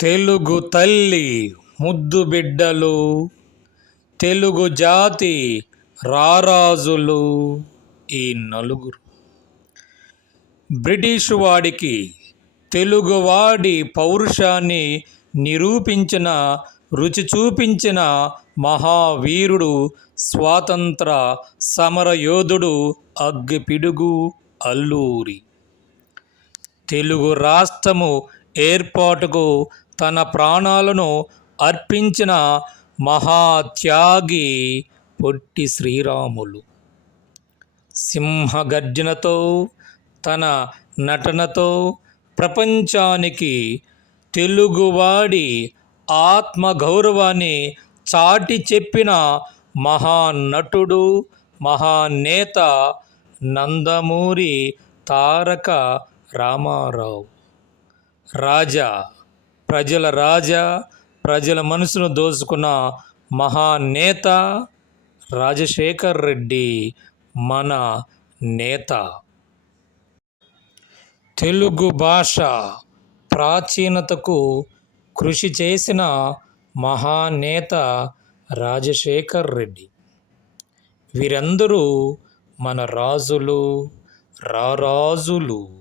తెలుగు తల్లి ముద్దు బిడ్డలు, తెలుగు జాతి రారాజులు ఈ నలుగురు. బ్రిటిష్ వాడికి తెలుగువాడి పౌరుషాన్ని నిరూపించిన, రుచి చూపించిన మహావీరుడు, స్వాతంత్ర సమరయోధుడు అగ్గిపిడుగు అల్లూరి. తెలుగు రాష్ట్రము ఏర్పాటుకు తన ప్రాణాలను అర్పించిన మహాత్యాగి పొట్టి శ్రీరాములు. సింహగర్జనతో, తన నటనతో ప్రపంచానికి తెలుగువాడి ఆత్మగౌరవాన్ని చాటి చెప్పిన మహానటుడు, మహానేత నందమూరి తారక రామారావు. రాజా, ప్రజల మనసును దోచుకున్న మహానేత రాజశేఖర్ రెడ్డి మన నేత. తెలుగు భాష ప్రాచీనతకు కృషి చేసిన మహానేత రాజశేఖర్ రెడ్డి. వీరందరూ మన రాజులు, రారాజులు.